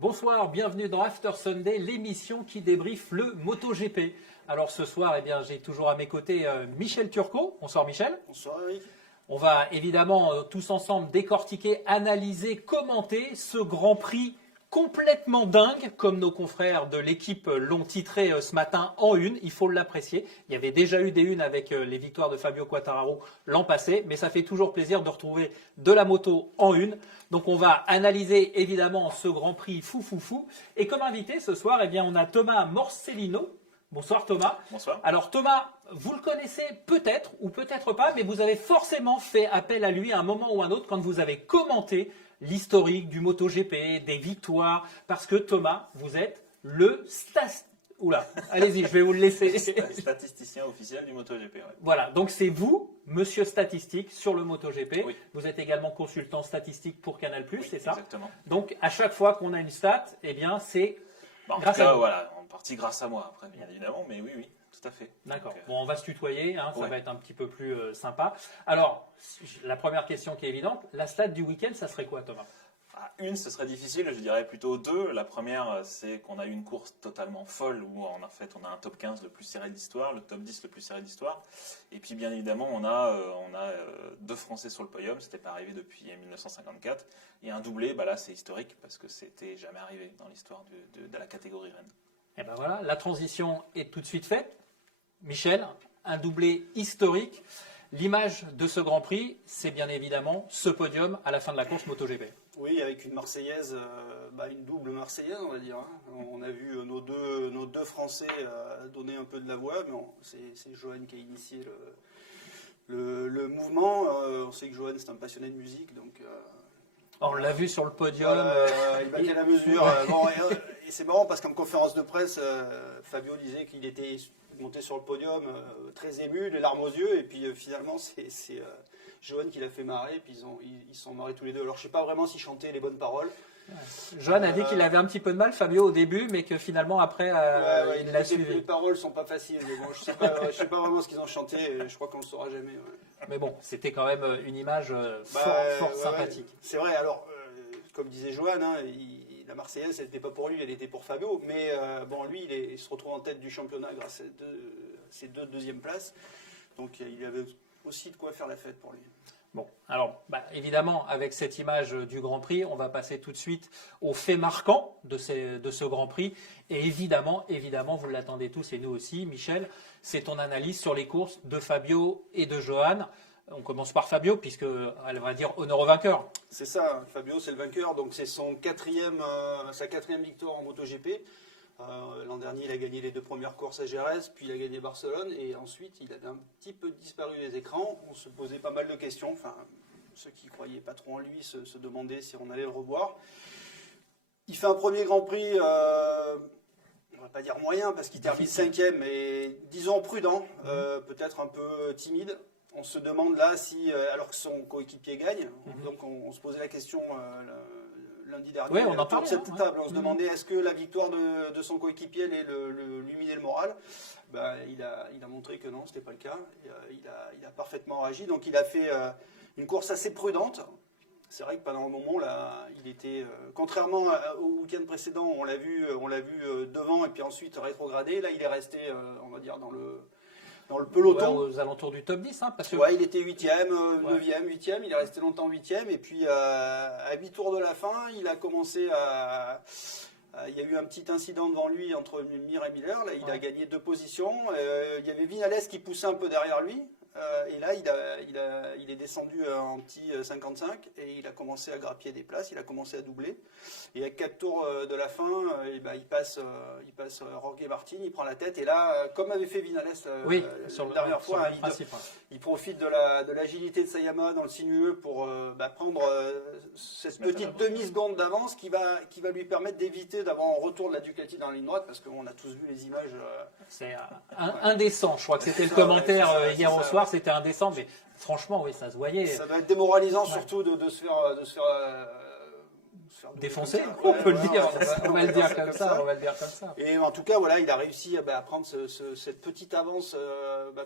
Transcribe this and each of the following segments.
Bonsoir, bienvenue dans After Sunday, l'émission qui débriefe le MotoGP. Alors ce soir, j'ai toujours à mes côtés Michel Turcot. Bonsoir Michel. Bonsoir Eric. On va évidemment tous ensemble décortiquer, analyser, commenter ce Grand Prix complètement dingue, comme nos confrères de l'équipe l'ont titré ce matin en une. Il faut l'apprécier. Il y avait déjà eu des unes avec les victoires de Fabio Quartararo l'an passé, mais ça fait toujours plaisir de retrouver de la moto en une. Donc on va analyser évidemment ce Grand Prix fou. Et comme invité ce soir, on a Thomas Morcellino. Bonsoir Thomas. Bonsoir. Alors Thomas, vous le connaissez peut-être ou peut-être pas, mais vous avez forcément fait appel à lui à un moment ou à un autre quand vous avez commenté l'historique du MotoGP, des victoires, parce que Thomas, vous êtes le allez-y, je vais vous le laisser. Statisticien officiel du MotoGP. Ouais. Voilà, donc c'est vous, monsieur statistique, sur le MotoGP. Oui. Vous êtes également consultant statistique pour Canal+, c'est ça? Exactement. Donc à chaque fois qu'on a une stat, c'est En grâce tout cas, à vous. voilà, en partie grâce à moi, après, bien évidemment, mais oui, tout à fait. D'accord. Donc, Bon, on va se tutoyer, ça ouais. va être un petit peu plus sympa. Alors, la première question qui est évidente, la stat du week-end, ça serait quoi, Thomas? Une, ce serait difficile, je dirais plutôt deux. La première, c'est qu'on a eu une course totalement folle où on a un top 15 le plus serré de l'histoire, le top 10 le plus serré de l'histoire. Et puis bien évidemment, on a deux Français sur le podium, c'était pas arrivé depuis 1954. Et un doublé, là c'est historique parce que c'était jamais arrivé dans l'histoire de la catégorie Rennes. Et ben voilà, la transition est tout de suite faite. Michel, un doublé historique. L'image de ce Grand Prix, c'est bien évidemment ce podium à la fin de la course MotoGP. Oui, avec une Marseillaise, une double Marseillaise, on va dire. On a vu nos deux Français donner un peu de la voix, mais c'est Johan qui a initié le mouvement. On sait que Johan, c'est un passionné de musique, donc... On l'a vu sur le podium. Il battait la mesure. Et c'est marrant parce qu'en conférence de presse, Fabio disait qu'il était monté sur le podium très ému, les larmes aux yeux, et puis finalement, c'est Johan qui l'a fait marrer, puis ils se sont marrés tous les deux. Alors je ne sais pas vraiment s'il chantait les bonnes paroles. Johan a dit qu'il avait un petit peu de mal, Fabio, au début, mais que finalement, après, il l'a suivi. Les paroles ne sont pas faciles, mais bon, je ne sais pas vraiment ce qu'ils ont chanté, et je crois qu'on ne le saura jamais. Ouais. Mais bon, c'était quand même une image fort sympathique. Ouais. C'est vrai, alors, comme disait Johan, la Marseillaise, ce n'était pas pour lui, elle était pour Fabio, mais lui, il se retrouve en tête du championnat grâce à ces deux deuxièmes places, donc il avait aussi de quoi faire la fête pour lui. Bon, alors évidemment, avec cette image du Grand Prix, on va passer tout de suite aux faits marquants de ce Grand Prix. Et évidemment, vous l'attendez tous et nous aussi, Michel, c'est ton analyse sur les courses de Fabio et de Johan. On commence par Fabio, puisqu'elle va dire honneur au vainqueur. C'est ça, Fabio c'est le vainqueur, donc c'est sa quatrième victoire en MotoGP. L'an dernier, il a gagné les deux premières courses à Jerez, puis il a gagné Barcelone, et ensuite, il avait un petit peu disparu des écrans. On se posait pas mal de questions. Enfin, ceux qui ne croyaient pas trop en lui se demandaient si on allait le revoir. Il fait un premier Grand Prix, on va pas dire moyen, parce qu'il termine cinquième, mais disons prudent, peut-être un peu timide. On se demande là si, alors que son coéquipier gagne, donc on se posait la question... lundi dernier, on en autour de cette parlait, table, on se demandait est-ce que la victoire de son coéquipier allait lui miner le moral. Il a montré que non, ce n'était pas le cas. Il a parfaitement réagi. Donc il a fait une course assez prudente. C'est vrai que pendant un moment, là, il était, contrairement au week-end précédent, on l'a vu devant et puis ensuite rétrogradé. Là, il est resté, on va dire, dans le peloton. Aux alentours du top 10. Parce que... Ouais, il était 8e, 9e, 8e, il est resté longtemps 8e, et puis à 8 tours de la fin, il a commencé il y a eu un petit incident devant lui entre Mir et Miller, là, il a gagné 2 positions, il y avait Vinales qui poussait un peu derrière lui, et là il est descendu en petit 55, et il a commencé à grappiller des places, il a commencé à doubler, et à 4 tours de la fin, il passe Jorge Martin, il prend la tête, et là, comme avait fait Vinales la dernière fois, il profite de l'agilité de Sayama dans le sinueux pour prendre cette petite demi-seconde d'avance qui va lui permettre d'éviter d'avoir un retour de la Ducati dans la ligne droite, parce qu'on a tous vu les images. C'est indécent, je crois que c'était le commentaire hier au soir, c'était indécent, mais franchement, oui, ça se voyait. Ça va être démoralisant surtout de se faire défoncer, on peut le dire, on va le dire comme ça. Et en tout cas, voilà, il a réussi à prendre cette petite avance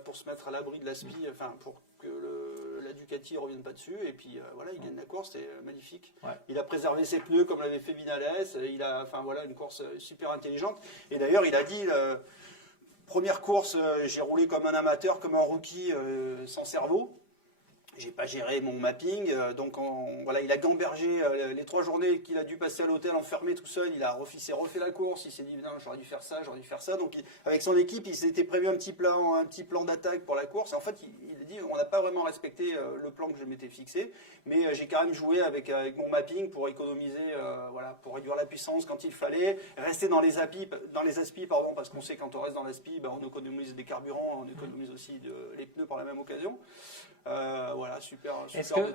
pour se mettre à l'abri de la SPI, pour que la Ducati Ducati ne revienne pas dessus. Et puis voilà, il gagne la course, c'est magnifique. Ouais. Il a préservé ses pneus comme l'avait fait Vinales. Il a, enfin voilà, une course super intelligente. Et d'ailleurs, il a dit, première course, j'ai roulé comme un amateur, comme un rookie, sans cerveau. J'ai pas géré mon mapping, donc voilà, il a gambergé les 3 journées qu'il a dû passer à l'hôtel enfermé tout seul. Il s'est refait la course, il s'est dit non, j'aurais dû faire ça, j'aurais dû faire ça. Donc avec son équipe, il s'était prévu un petit plan d'attaque pour la course. Et en fait, il a dit on n'a pas vraiment respecté le plan que je m'étais fixé, mais j'ai quand même joué avec mon mapping pour économiser, voilà, pour réduire la puissance quand il fallait, rester dans les aspis, pardon, parce qu'on sait quand on reste dans l'aspi, ben, on économise des carburants, on économise aussi les pneus par la même occasion. Voilà, super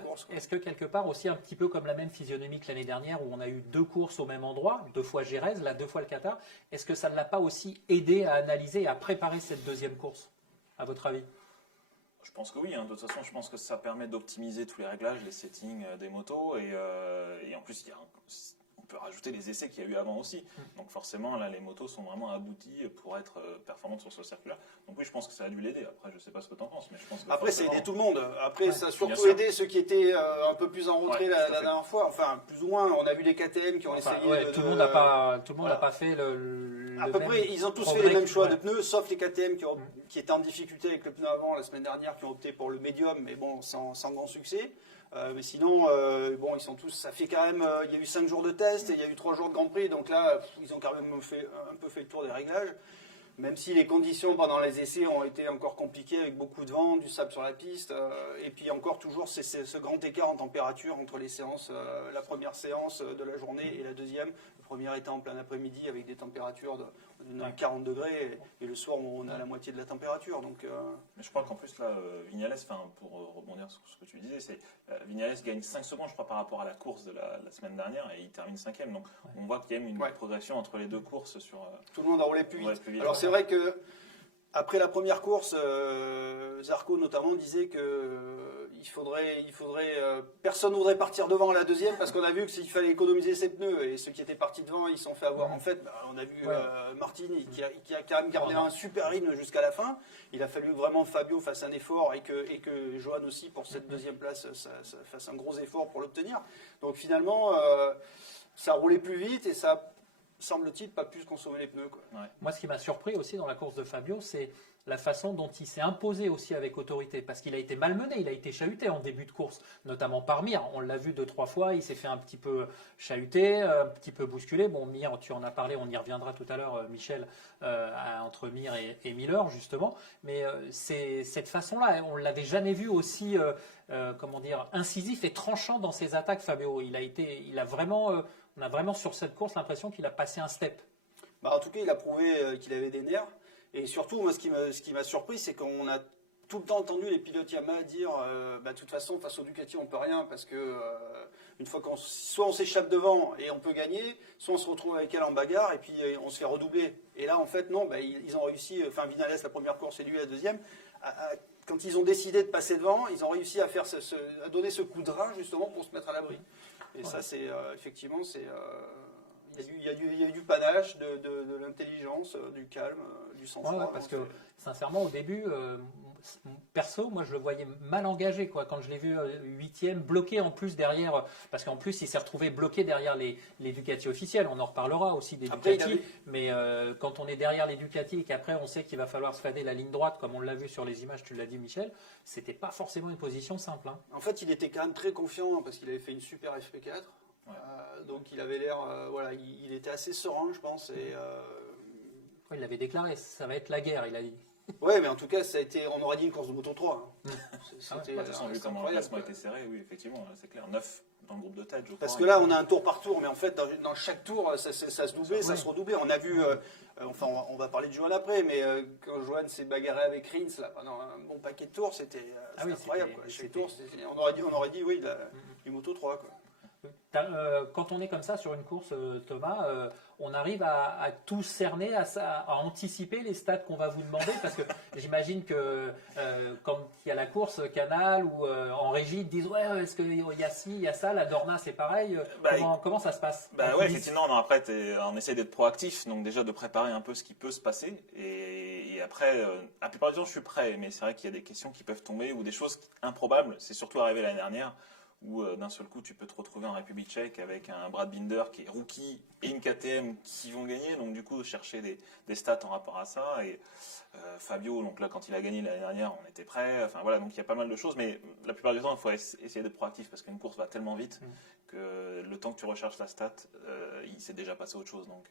course. Est-ce que quelque part aussi un petit peu comme la même physionomie que l'année dernière où on a eu 2 courses au même endroit, 2 fois Jerez, là 2 fois le Qatar, est-ce que ça ne l'a pas aussi aidé à analyser et à préparer cette deuxième course, à votre avis? Je pense que oui, hein. De toute façon, je pense que ça permet d'optimiser tous les réglages, les settings des motos, et en plus, on peut rajouter les essais qu'il y a eu avant aussi. Donc forcément, là, les motos sont vraiment abouties pour être performantes sur ce circuit-là. Donc oui, je pense que ça a dû l'aider. Après, je ne sais pas ce que tu en penses, mais je pense que après, ça a aidé tout le monde. Après, ça a surtout sûr. aidé ceux qui étaient un peu plus en retrait la dernière fois. Enfin, plus ou moins, on a vu les KTM qui ont essayé tout le monde n'a pas fait le à peu près, ils ont tous fait les mêmes choix de pneus, sauf les KTM qui étaient en difficulté avec le pneu avant la semaine dernière, qui ont opté pour le médium, mais bon, sans grand succès. Mais sinon, bon, ils sont tous. Ça fait quand même. Il y a eu 5 jours de test et il y a eu 3 jours de Grand Prix, donc là, ils ont quand même un peu fait le tour des réglages. Même si les conditions pendant les essais ont été encore compliquées avec beaucoup de vent, du sable sur la piste, et puis encore toujours ce grand écart en température entre les séances, la première séance de la journée et la deuxième. La première étant en plein après-midi avec des températures de 40 degrés, et le soir on a la moitié de la température. Donc, mais je crois qu'en plus là, Vignales, pour rebondir sur ce que tu disais, Vignales gagne 5 secondes, je crois, par rapport à la course de la semaine dernière, et il termine 5e. Donc on voit qu'il y a une progression entre les 2 courses sur. Tout le monde a roulé plus vite. Alors ouais. c'est vrai que après la première course, Zarco notamment disait que personne ne voudrait partir devant la deuxième parce qu'on a vu que s'il fallait économiser ses pneus et ceux qui étaient partis devant, ils se sont fait avoir. En fait, on a vu Martini qui a quand même gardé un super rythme jusqu'à la fin. Il a fallu vraiment Fabio fasse un effort et que Johan aussi pour cette deuxième place ça fasse un gros effort pour l'obtenir. Donc finalement, ça roulait plus vite et ça semble-t-il pas plus consommer les pneus, quoi. Ouais. Moi, ce qui m'a surpris aussi dans la course de Fabio, c'est la façon dont il s'est imposé aussi avec autorité, parce qu'il a été malmené, il a été chahuté en début de course, notamment par Mir. On l'a vu 2-3 fois, il s'est fait un petit peu chahuter, un petit peu bousculer. Bon, Mir, tu en as parlé, on y reviendra tout à l'heure, Michel, entre Mir et Miller, justement. Mais c'est cette façon-là, on ne l'avait jamais vu aussi, incisif et tranchant dans ses attaques, Fabio. On a vraiment sur cette course l'impression qu'il a passé un step. En tout cas, il a prouvé qu'il avait des nerfs. Et surtout, moi, ce qui m'a surpris, c'est qu'on a tout le temps entendu les pilotes Yamaha dire de toute façon, face au Ducati, on peut rien parce que une fois soit on s'échappe devant et on peut gagner, soit on se retrouve avec elle en bagarre et puis on se fait redoubler. Et là, en fait, non, ils ont réussi, Vinales la première course et lui la deuxième, quand ils ont décidé de passer devant, ils ont réussi à donner ce coup de rein justement pour se mettre à l'abri. Et ça, c'est effectivement, il y a eu du panache, de l'intelligence, du calme, du sang-froid. Parce que sincèrement, au début, perso, moi je le voyais mal engagé, quoi. Quand je l'ai vu 8e, bloqué en plus derrière, parce qu'en plus il s'est retrouvé bloqué derrière les Ducati officiels. On en reparlera aussi des Ducati, mais quand on est derrière les Ducati et qu'après on sait qu'il va falloir fader la ligne droite, comme on l'a vu sur les images, tu l'as dit Michel, c'était pas forcément une position simple. Hein. En fait, il était quand même très confiant parce qu'il avait fait une super FP4. Ouais. Donc il avait l'air, il était assez serein, je pense. Et, il avait déclaré, ça va être la guerre, il a dit. Ouais, mais en tout cas, on aurait dit une course de moto 3. Hein. De toute façon, vu comment le classement était serré, oui, effectivement, c'est clair. 9 dans le groupe de tête, je crois. Parce que là, on a un tour par tour, mais en fait, dans chaque tour, ça se doublait, ça se redoublait. On a vu, on va parler de Johan après, mais quand Johan s'est bagarré avec Rins là, pendant un bon paquet de tours, c'était incroyable. Quoi. Chaque tour, on aurait dit oui, du moto 3. Quoi. Quand on est comme ça sur une course, Thomas, on arrive à tout cerner, à anticiper les stats qu'on va vous demander, parce que j'imagine que quand il y a la course Canal ou en régie, ils disent ouais, est-ce qu'il y a ci, il y a ça, la Dorna c'est pareil. Comment ça se passe? Ouais, effectivement, non, après on essaie d'être proactif, donc déjà de préparer un peu ce qui peut se passer, et après, la plupart du temps je suis prêt, mais c'est vrai qu'il y a des questions qui peuvent tomber ou des choses improbables. C'est surtout arrivé l'année dernière, où d'un seul coup tu peux te retrouver en République tchèque avec un Brad Binder qui est rookie et une KTM qui vont gagner, donc du coup chercher des stats en rapport à ça, et Fabio, donc là quand il a gagné l'année dernière on était prêt, enfin voilà, donc il y a pas mal de choses, mais la plupart du temps il faut essayer d'être proactif parce qu'une course va tellement vite que le temps que tu recherches la stat, il s'est déjà passé autre chose, donc...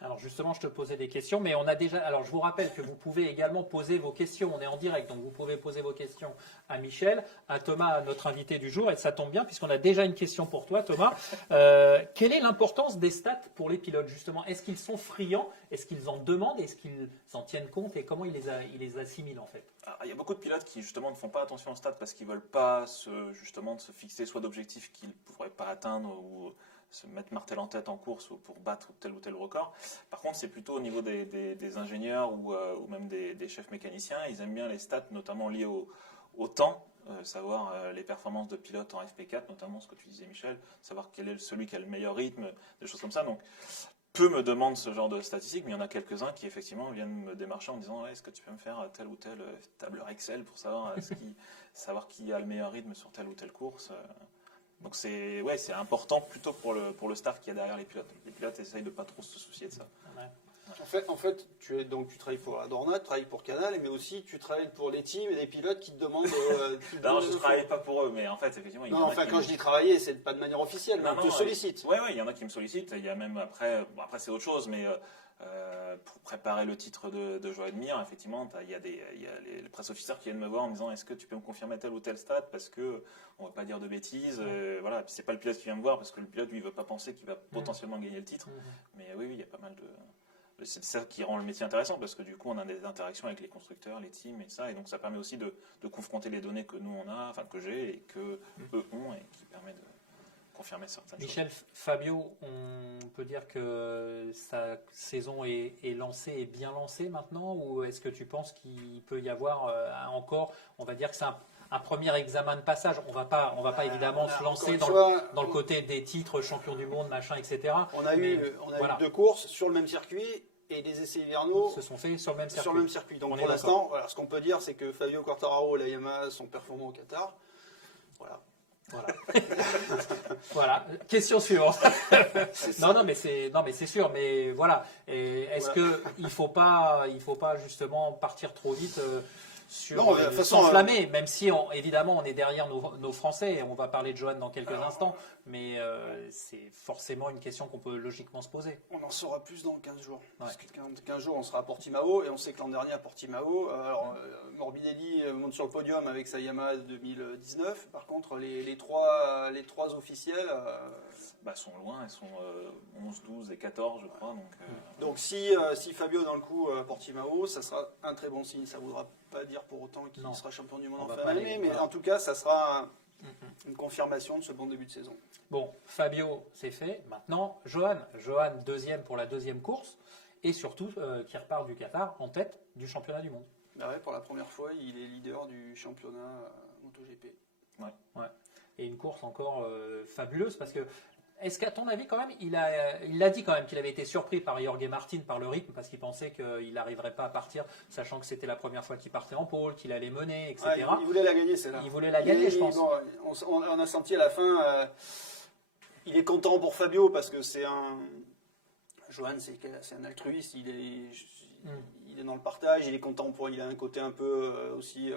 Alors justement, je te posais des questions, mais on a déjà. Alors je vous rappelle que vous pouvez également poser vos questions. On est en direct, donc vous pouvez poser vos questions à Michel, à Thomas, notre invité du jour, et ça tombe bien puisqu'on a déjà une question pour toi, Thomas. Quelle est l'importance des stats pour les pilotes justement? Est-ce qu'ils sont friands? Est-ce qu'ils en demandent? Est-ce qu'ils en tiennent compte? Et comment ils les assimilent en fait? Alors, il y a beaucoup de pilotes qui justement ne font pas attention aux stats parce qu'ils veulent pas justement se fixer soit d'objectifs qu'ils ne pourraient pas atteindre ou se mettre martel en tête en course pour battre tel ou tel record. Par contre, c'est plutôt au niveau des ingénieurs ou même des chefs mécaniciens. Ils aiment bien les stats, notamment liés au temps, savoir les performances de pilotes en FP4, notamment ce que tu disais, Michel, savoir quel est celui qui a le meilleur rythme, des choses comme ça. Donc, peu me demandent ce genre de statistiques, mais il y en a quelques-uns qui effectivement viennent me démarcher en me disant est-ce que tu peux me faire telle ou telle tableur Excel pour savoir qui a le meilleur rythme sur telle ou telle course. Donc c'est important plutôt pour le staff qui est derrière les pilotes. Les pilotes essayent de pas trop se soucier de ça. Ouais. En fait, tu travailles pour la Dorna, tu travailles pour Canal, mais aussi tu travailles pour les teams et les pilotes qui te demandent. Non, je ne travaille pas pour eux, mais en fait, effectivement, il y en a enfin, quand je dis travailler, c'est pas de manière officielle, mais on te sollicite. Oui, il y en a qui me sollicitent. Il y a même après c'est autre chose, mais pour préparer le titre de Joan Mir, effectivement, il y a les press officers qui viennent me voir en me disant est-ce que tu peux me confirmer tel ou tel stat parce que on ne va pas dire de bêtises. Voilà, puis c'est pas le pilote qui vient me voir parce que le pilote lui il veut pas penser qu'il va potentiellement gagner le titre. Mais oui, il y a pas mal de. C'est ça qui rend le métier intéressant parce que du coup on a des interactions avec les constructeurs, les teams et ça, et donc ça permet aussi de confronter les données que nous on a, enfin que j'ai et que eux ont, et qui permet de confirmer certaines Michel, choses. Fabio, on peut dire que sa saison est lancée, est bien lancée maintenant, ou est-ce que tu penses qu'il peut y avoir encore, on va dire que c'est un premier examen de passage? On va pas évidemment se lancer dans le côté des titres, champion du monde, machin, etc. On a eu 2 courses sur le même circuit et les essais hivernaux se sont faits sur le même circuit. Donc pour l'instant, ce qu'on peut dire, c'est que Fabio Quartararo et la Yamaha sont performants au Qatar. Voilà. Voilà. Question suivante. Non, mais c'est sûr. Mais voilà. Est-ce que il faut pas justement partir trop vite s'enflammer, même si évidemment on est derrière nos Français, et on va parler de Johan dans quelques instants, mais c'est forcément une question qu'on peut logiquement se poser. On en saura plus dans 15 jours. Parce que 15 jours on sera à Portimao, et on sait que l'an dernier à Portimao, Morbidelli monte sur le podium avec sa Yamaha 2019. Par contre les trois officiels sont loin, elles sont 11, 12 et 14 je crois. Donc si Fabio dans le coup à Portimao, ça sera un très bon signe. Ça ne voudra pas dire pour autant qu'il sera champion du monde en fin d'année, mais en tout cas ça sera une confirmation de ce bon début de saison. Bon, Fabio, c'est fait. Maintenant, Johan, deuxième pour la deuxième course, et surtout qui repart du Qatar en tête du championnat du monde. Pour la première fois, il est leader du championnat MotoGP. Ouais. Et une course encore fabuleuse, parce que est-ce qu'à ton avis, quand même, il a dit quand même qu'il avait été surpris par Jorge Martin, par le rythme, parce qu'il pensait qu'il n'arriverait pas à partir, sachant que c'était la première fois qu'il partait en pôle, qu'il allait mener, etc. Il voulait la gagner, celle-là. Il voulait la gagner, je pense. Bon, on a senti à la fin, il est content pour Fabio, parce que c'est un... Johan, c'est un altruiste, il est dans le partage, il est content il a un côté un peu aussi...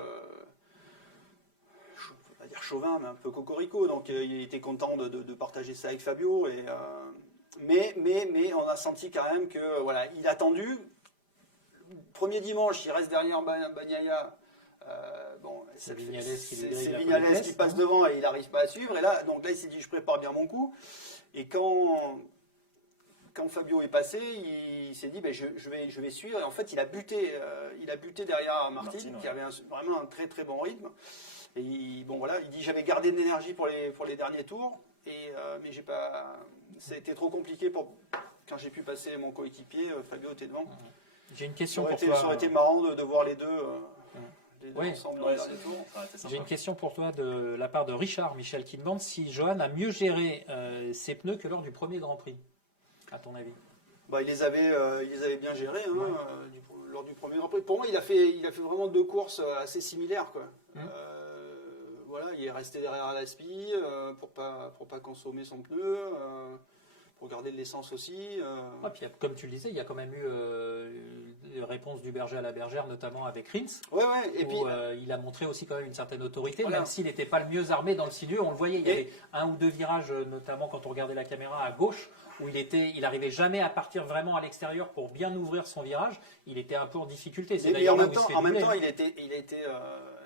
dire chauvin, mais un peu cocorico, donc il était content de partager ça avec Fabio, mais on a senti quand même que il a attendu. Premier dimanche, il reste derrière Bagnaia. C'est Vignales qui passe devant et il n'arrive pas à suivre, et là il s'est dit je prépare bien mon coup, et quand Fabio est passé, il s'est dit je vais suivre, et en fait il a buté derrière Martin qui avait vraiment un très très bon rythme. Et il dit j'avais gardé de l'énergie pour les derniers tours, mais j'ai pas. Ça a été trop compliqué quand j'ai pu passer mon coéquipier. Fabio était devant. J'ai une question Ça aurait pour été, toi. ça aurait été marrant de voir les deux, Oui. ensemble dans le dernier tour. Ça aurait été sympa. J'ai une question pour toi de la part de Richard Michel qui demande si Johan a mieux géré ses pneus que lors du premier Grand Prix, à ton avis. Bah, il les avait bien gérés lors du premier Grand Prix. Pour moi, il a fait vraiment 2 courses assez similaires, quoi. Voilà, il est resté derrière l'aspi pour pas consommer son pneu, pour garder de l'essence aussi. Ah, puis, comme tu le disais, il y a quand même eu des réponses du berger à la bergère, notamment avec Rins. Ouais, et Où, puis il a montré aussi quand même une certaine autorité, Voilà. même s'il n'était pas le mieux armé dans le milieu. On le voyait, il y avait 1 ou 2 virages, notamment quand on regardait la caméra à gauche, où il n'arrivait jamais à partir vraiment à l'extérieur pour bien ouvrir son virage. Il était un peu en difficulté. C'est mais d'ailleurs en là même où il se temps, fait doubler, hein. il a été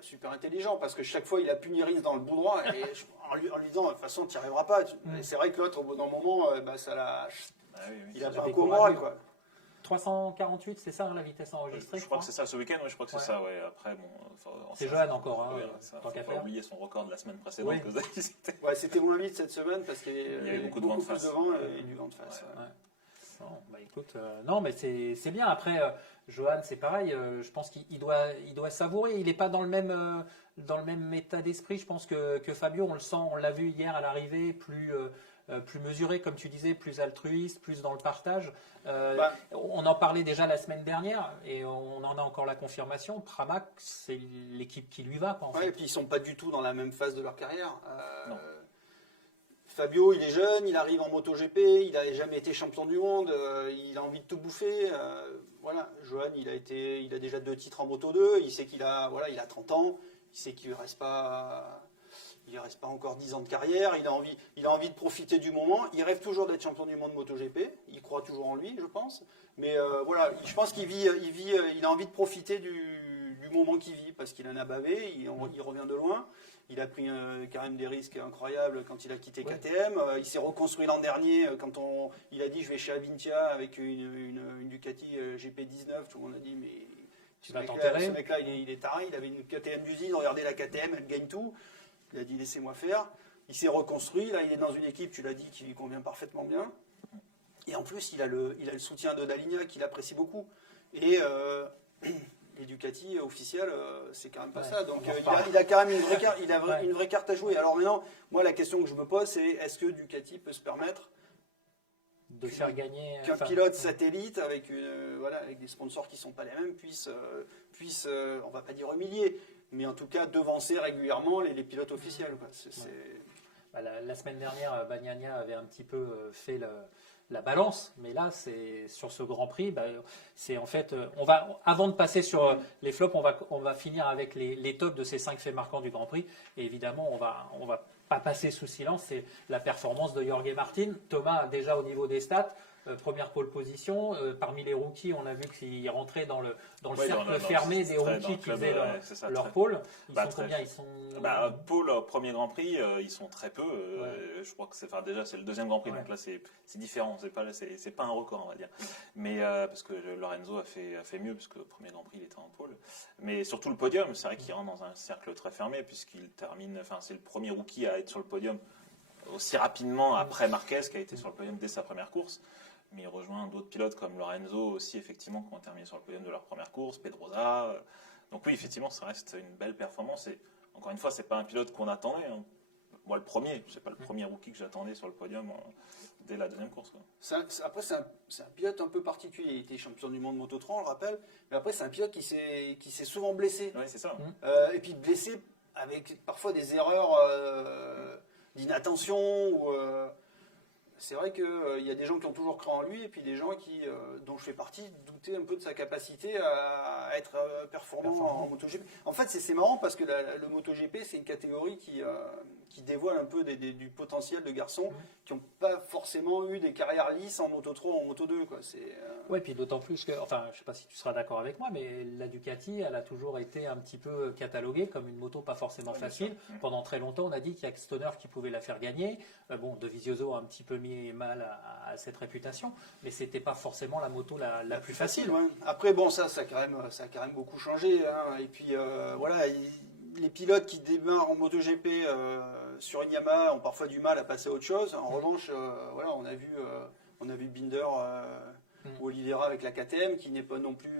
super intelligent parce que chaque fois il a puni Rins dans le bout droit et en lui disant de toute façon tu n'y arriveras pas. Et c'est vrai que l'autre au bout d'un moment, ça l'a. Ah oui, oui. Il a Ça pas un l'a coup au moral, découragé. quoi. 348, c'est ça, hein, la vitesse enregistrée, Je crois que c'est ça ce week-end, oui, je crois que c'est Ouais. ça. Ouais. Après, bon, C'est Johan encore, hein, ouais, ça, tant faut qu'à pas faire. oublier son record de la semaine précédente. Oui. Que vous avez cité. Ouais, c'était moins vite cette semaine parce qu'il y Il y avait avait beaucoup de vent de plus face. de vent et du vent de face. Ouais. Ouais. Non, bah écoute, non, mais c'est bien. Après, Johan, c'est pareil. Je pense qu'il doit savourer. Il n'est pas dans le même état d'esprit. Je pense que Fabio, on le sent, on l'a vu hier à l'arrivée, plus mesuré, comme tu disais, plus altruiste, plus dans le partage. On en parlait déjà la semaine dernière et on en a encore la confirmation. Pramac, c'est l'équipe qui lui va, quoi, en Ouais, fait. et puis ils sont pas du tout dans la même phase de leur carrière. Non. Fabio, il est jeune, il arrive en MotoGP, il n'a jamais été champion du monde, il a envie de tout bouffer. Voilà, Johan, il a déjà 2 titres en Moto 2, il sait il a 30 ans, il sait qu'il ne reste pas encore 10 ans de carrière, il a envie de profiter du moment, il rêve toujours d'être champion du monde MotoGP, il croit toujours en lui, je pense. Mais voilà, je pense il a envie de profiter du moment qu'il vit parce qu'il en a bavé, il revient de loin. Il a pris quand même des risques incroyables quand il a quitté KTM. Il s'est reconstruit l'an dernier quand il a dit je vais chez Avintia avec une Ducati GP19. Tout le monde a dit mais Tu vas t'enterrer. ce mec-là il est taré. Il avait une KTM d'usine. Regardez la KTM, elle gagne tout. Il a dit laissez-moi faire. Il s'est reconstruit. Là il est dans une équipe, tu l'as dit, qui lui convient parfaitement bien. Et en plus il a le soutien de Daligna qu'il apprécie beaucoup. Et les Ducati officiels, c'est quand même pas ça. Donc il a quand même une vraie carte à jouer. Alors maintenant, moi la question que je me pose, c'est est-ce que Ducati peut se permettre De faire gagner. qu'un pilote satellite avec des sponsors qui sont pas les mêmes puisse on va pas dire humilier, mais en tout cas devancer régulièrement les pilotes officiels, quoi. La semaine dernière, Bagnaia avait un petit peu fait la balance, mais là, c'est sur ce Grand Prix, c'est en fait, avant de passer sur les flops, on va finir avec les tops de ces 5 faits marquants du Grand Prix. Et évidemment, on va pas passer sous silence, c'est la performance de Jorge Martin. Thomas, déjà au niveau des stats, première pole position. Parmi les rookies, on a vu qu'il rentrait dans le cercle fermé des rookies qui faisaient leur pole. Ils sont combien? Ils sont... Pole au premier Grand Prix, ils sont très peu. Je crois que c'est le 2e Grand Prix, donc là c'est différent. C'est pas un record, on va dire. Mais parce que Lorenzo a fait mieux, parce que le premier Grand Prix il était en pole. Mais surtout le podium, c'est vrai qu'il rentre dans un cercle très fermé, puisqu'il termine. Enfin, c'est le premier rookie à être sur le podium aussi rapidement après Marquez, qui a été sur le podium dès sa première course. Mais il rejoint d'autres pilotes comme Lorenzo aussi, effectivement, qui ont terminé sur le podium de leur première course, Pedrosa. Donc oui, effectivement, ça reste une belle performance. Et encore une fois, c'est pas un pilote qu'on attendait. Hein. Moi, le premier, c'est pas le premier rookie que j'attendais sur le podium dès la 2e course. Après, c'est un pilote un peu particulier. Il était champion du monde Moto 3, on le rappelle. Mais après, c'est un pilote qui s'est souvent blessé. Oui, c'est ça. Et puis blessé avec parfois des erreurs d'inattention ou... C'est vrai qu'il y a des gens qui ont toujours cru en lui et puis des gens dont je fais partie, doutaient un peu de sa capacité à être performant en MotoGP. En fait, c'est marrant parce que le MotoGP, c'est une catégorie qui dévoile un peu du potentiel de garçons qui n'ont pas forcément eu des carrières lisses en Moto 3 ou en Moto 2. Oui, puis d'autant plus que, enfin, je ne sais pas si tu seras d'accord avec moi, mais la Ducati, elle a toujours été un petit peu cataloguée comme une moto pas forcément facile. Pendant très longtemps, on a dit qu'il y a que Stoner qui pouvait la faire gagner. Dovizioso a un petit peu mis mal à cette réputation, mais c'était pas forcément la moto la plus facile. Ouais. Après, bon, ça a quand même beaucoup changé. Hein. Et puis, voilà, les pilotes qui démarrent en MotoGP sur une Yamaha ont parfois du mal à passer à autre chose. En revanche, voilà, on a vu Binder ou Oliveira avec la KTM, qui n'est pas non plus,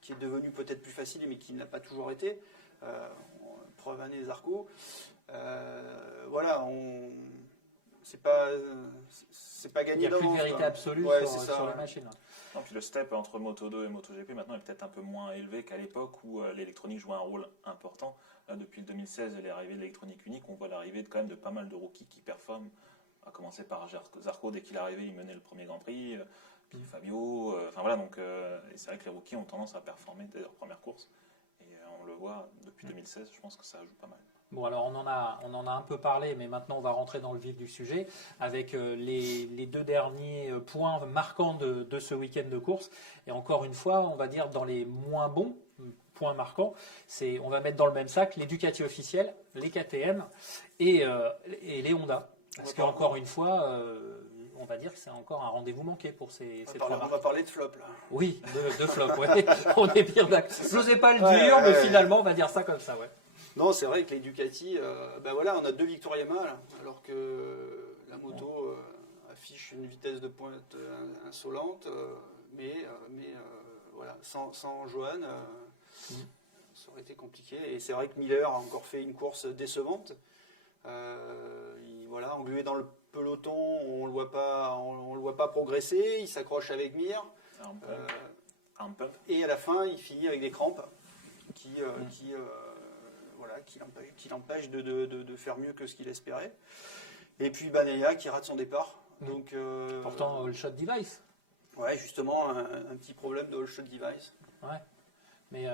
qui est devenu peut-être plus facile, mais qui ne l'a pas toujours été. Preuve année Zarco. Voilà, c'est pas gagné Il n'y a plus de d'avance, vérité quoi. absolue Ouais, sur, c'est ça, sur la ouais. machine. Non, puis le step entre Moto2 et MotoGP maintenant est peut-être un peu moins élevé qu'à l'époque où l'électronique jouait un rôle important. Là, depuis le 2016 et l'arrivée de l'électronique unique, on voit l'arrivée quand même de pas mal de rookies qui performent. À commencer par Zarco, dès qu'il est arrivé, il menait le premier Grand Prix. Puis Fabio, enfin voilà, donc et c'est vrai que les rookies ont tendance à performer dès leur première course. Et on le voit depuis 2016, je pense que ça joue pas mal. Bon, alors on en a un peu parlé, mais maintenant on va rentrer dans le vif du sujet avec les deux derniers points marquants de ce week-end de course. Et encore une fois, on va dire dans les moins bons points marquants, on va mettre dans le même sac les Ducati officiels, les KTM et les Honda. Parce qu'encore une fois, on va dire que c'est encore un rendez-vous manqué pour ces trois On marques. va parler de flop là. Oui, de flop, ouais. On est bien d'accord. Je n'osais pas le dire, mais finalement on va dire ça comme ça, ouais. Non, c'est vrai que les Ducati, ben voilà, on a 2 victoires Yamaha, là, alors que la moto affiche une vitesse de pointe insolente, mais voilà, sans Johan, ça aurait été compliqué. Et c'est vrai que Miller a encore fait une course décevante. Voilà, englué dans le peloton, on le voit pas progresser. Il s'accroche avec Mir. Et à la fin, il finit avec des crampes qui l'empêche de faire mieux que ce qu'il espérait. Et puis Bagnaia qui rate son départ. Donc, pourtant, all shot device. Ouais, justement, un petit problème de all shot device. Ouais. Mais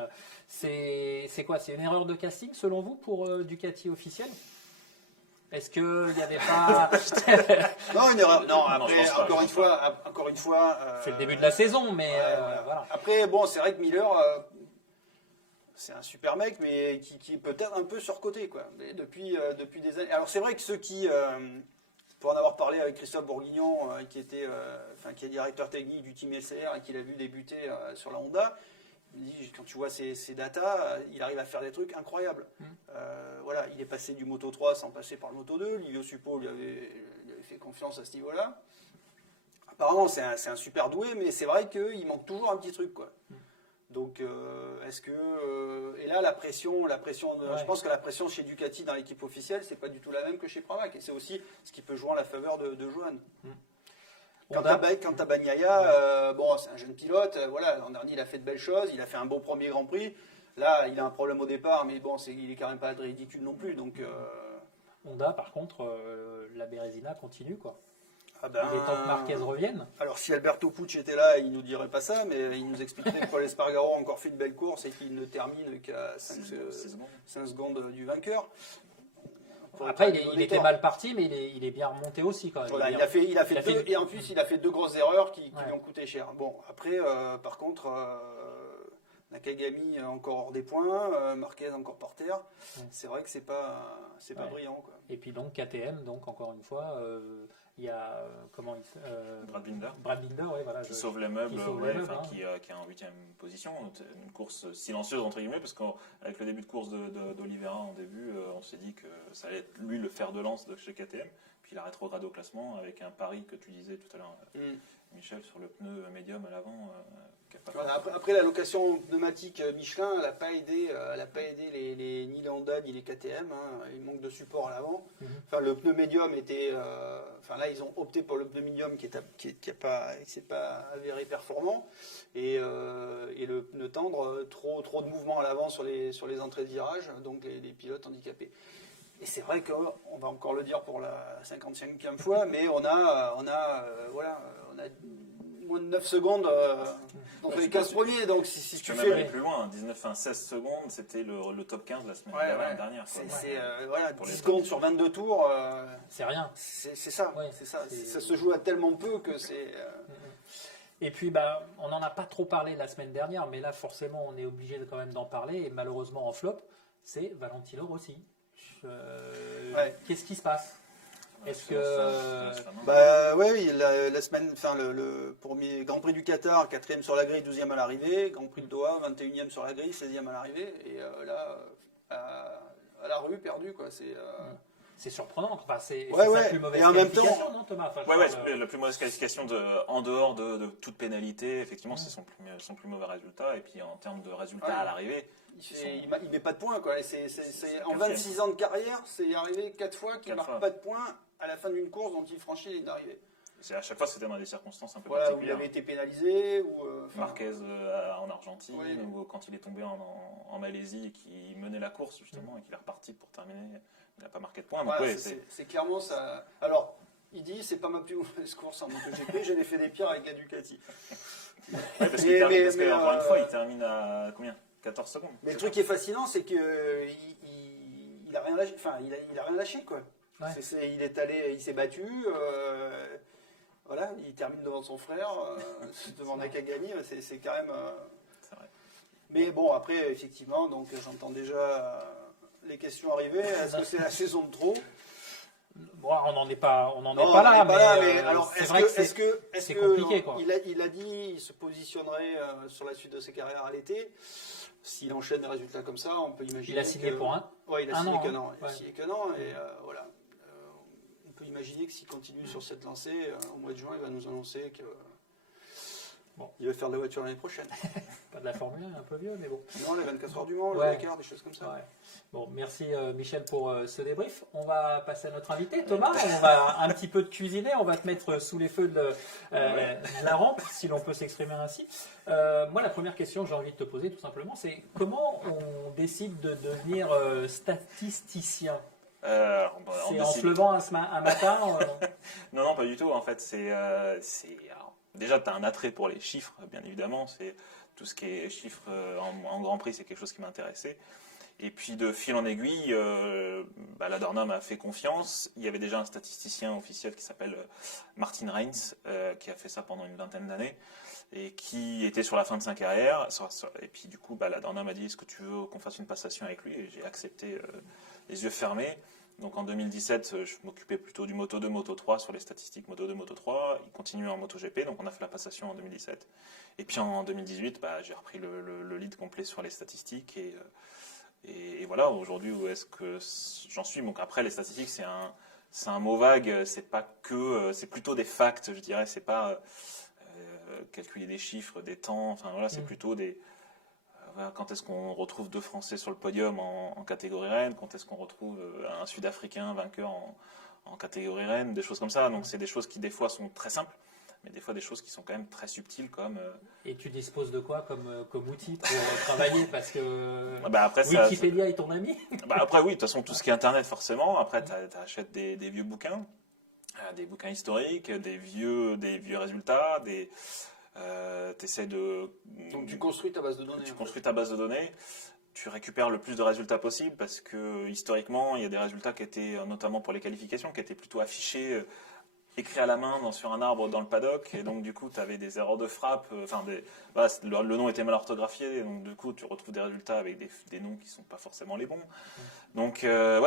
c'est quoi? C'est une erreur de casting selon vous pour Ducati officiel? Est-ce qu'il n'y avait pas... Non, une erreur. Non, après, je pense pas, encore une fois. C'est le début de la saison, mais ouais. voilà. Après, bon, c'est vrai que Miller, c'est un super mec, mais qui est peut-être un peu surcoté, quoi. Mais depuis des années. Alors c'est vrai que ceux qui, pour en avoir parlé avec Christophe Bourguignon, qui est directeur technique du team LCR et qui l'a vu débuter sur la Honda. Il dit, quand tu vois ses datas, il arrive à faire des trucs incroyables. Voilà, il est passé du Moto 3 sans passer par le Moto 2. Livio Suppo lui avait fait confiance à ce niveau-là. Apparemment, c'est un super doué, mais c'est vrai qu'il manque toujours un petit truc, quoi. Donc, est-ce que... et là, la pression je pense que la pression chez Ducati dans l'équipe officielle, c'est pas du tout la même que chez Pramac. Et c'est aussi ce qui peut jouer en la faveur de Johan. Quant à Bagnaia, bon, c'est un jeune pilote. Voilà, l'an dernier, il a fait de belles choses. Il a fait un beau premier Grand Prix. Là, il a un problème au départ, mais bon, il est quand même pas ridicule non plus. Donc, Honda, par contre, la Bérésina continue, quoi. Ah ben, il est temps que Marquez revienne. Alors, si Alberto Pucci était là, il nous dirait pas ça, mais il nous expliquerait que Paul Espargaro a encore fait une belle course et qu'il ne termine qu'à 5 secondes du vainqueur. Après, il était mal parti, mais il est bien remonté aussi quand même. Voilà, et en plus, il a fait 2 grosses erreurs qui lui ont coûté cher. Bon, après, par contre, Nakagami encore hors des points, Marquez encore par terre. C'est vrai que c'est pas brillant, quoi. Et puis donc KTM, donc encore une fois, il y a Brad Binder, ouais, voilà, qui sauve les meubles, qui est en 8e position. Une course silencieuse entre guillemets, parce qu'avec le début de course d'Oliveira en début, on s'est dit que ça allait être lui le fer de lance de chez KTM. Puis il a rétrogradé au classement avec un pari que tu disais tout à l'heure, Michel, sur le pneu médium à l'avant. Après, la location pneumatique Michelin, elle n'a pas aidé ni les Honda ni les KTM. Il manque de support à l'avant. Enfin, le pneu médium était. Là, ils ont opté pour le pneu médium qui s'est pas avéré performant. Et le pneu tendre, trop de mouvement à l'avant sur les entrées de virage, donc les pilotes handicapés. Et c'est vrai qu'on va encore le dire pour la 55e fois, mais on a moins de 9 secondes dans les 15 premiers. Donc si tu fais aller plus loin, 16 secondes, c'était le top 15 la semaine dernière. Voilà, 10 secondes sur 22 tours. C'est rien. C'est ça. Ouais, c'est ça. Ça se joue à tellement peu que c'est. Et puis, on n'en a pas trop parlé la semaine dernière, mais là, forcément, on est obligé quand même d'en parler. Et malheureusement, en flop, c'est Valentino Rossi. Qu'est-ce qui se passe? Est-ce Ça, que... ça, non. Bah ouais, la semaine, enfin le premier Grand Prix du Qatar, 4e sur la grille, 12e à l'arrivée. Grand Prix de Doha, 21e sur la grille, 16e à l'arrivée. Et là, à la rue, perdu quoi. C'est surprenant. Enfin, c'est Ouais, sa ouais. plus mauvaise Et en même qualification, temps- non, Thomas? Enfin, je Ouais, parle, la plus mauvaise qualification en dehors de toute pénalité, effectivement, c'est son plus mauvais résultat. Et puis en termes de résultats Ouais. à l'arrivée, Il met pas de points quoi. Et en quatrième. 26 ans de carrière, c'est arrivé 4 fois qu'il Quatre marque fois. pas de points à la fin d'une course dont il franchit la ligne d'arrivée. à chaque fois, c'était dans des circonstances un peu Voilà, où il particulières. avait été pénalisé, ou enfin, Marquez en Argentine, Oui. ou quand il est tombé en Malaisie et qu'il menait la course justement et qu'il est reparti pour terminer, il n'a pas marqué de points. Donc voilà, ouais, c'est clairement ça. Alors, il dit c'est pas ma plus mauvaise course en MotoGP, j'en ai fait des pires avec la Ducati. ouais, parce Mais- que, encore une euh, fois, il termine à combien 14 secondes. Mais le truc qui est fascinant, c'est que il a rien lâché. Enfin, il a rien lâché quoi. Ouais. Il est allé, il s'est battu. Voilà, il termine devant son frère, devant Nakagami. C'est quand même. C'est vrai. Mais bon, après, effectivement, donc j'entends déjà les questions arriver. Est-ce que c'est la saison de trop? bon, on n'en est pas, Non, là, on n'est pas là, mais, mais alors, c'est est-ce vrai que c'est compliqué, quoi. Il a dit il se positionnerait sur la suite de ses carrières à l'été. S'il enchaîne des résultats comme ça, on peut imaginer. il a signé pour un. Ouais, il a un signé an, qu'un hein. an. Il a Ouais. signé qu'un an et voilà. On peut imaginer que s'il continue sur cette lancée, au mois de juin, il va nous annoncer que Bon. il va faire de la voiture l'année prochaine. Pas de la Formule 1, un peu vieux, mais bon. Non, les 24 heures du Mans, le Ouais. Dakar, des choses comme ça. Ouais. Bon, merci Michel pour ce débrief. On va passer à notre invité, Thomas. On va un petit peu te cuisiner. On va te mettre sous les feux de la rampe, si l'on peut s'exprimer ainsi. Moi, la première question que j'ai envie de te poser, tout simplement, c'est comment on décide de devenir statisticien? On C'est en décide- se levant un matin Non, pas du tout. En fait, alors, déjà, tu as un attrait pour les chiffres, bien évidemment. C'est tout ce qui est chiffres en Grand Prix, c'est quelque chose qui m'intéressait. Et puis, de fil en aiguille, la Dorna m'a fait confiance. Il y avait déjà un statisticien officiel qui s'appelle Martin Reins, qui a fait ça pendant une vingtaine d'années et qui était sur la fin de sa carrière. Et puis, du coup, la Dorna m'a dit, est-ce que tu veux qu'on fasse une passation avec lui? Et j'ai accepté les yeux fermés. Donc en 2017, je m'occupais plutôt du Moto 2, Moto 3 sur les statistiques Moto 2, Moto 3. Il continuait en MotoGP, donc on a fait la passation en 2017. Et puis en 2018, j'ai repris le lead complet sur les statistiques. Et voilà, aujourd'hui, où est-ce que j'en suis? Donc après, les statistiques, c'est un mot vague. C'est plutôt des facts, je dirais. C'est pas calculer des chiffres, des temps. Enfin voilà, c'est plutôt des... Quand est-ce qu'on retrouve 2 Français sur le podium en catégorie reine? Quand est-ce qu'on retrouve un Sud-Africain vainqueur en catégorie reine? Des choses comme ça. Donc c'est des choses qui des fois sont très simples, mais des fois des choses qui sont quand même très subtiles comme... et tu disposes de quoi comme outil pour travailler? Parce que après, Wikipédia est ton ami. après oui, de toute façon tout ce qui est Internet forcément. Après tu achètes des vieux bouquins, des bouquins historiques, des vieux résultats, t'essaies de... Donc tu construis ta base de données. Tu en fait. construis ta base de données, tu récupères le plus de résultats possible parce que historiquement, il y a des résultats qui étaient, notamment pour les qualifications, qui étaient plutôt affichés, écrits à la main sur un arbre dans le paddock. Et donc, du coup, tu avais des erreurs de frappe. Le nom était mal orthographié. Donc, du coup, tu retrouves des résultats avec des noms qui ne sont pas forcément les bons. Donc,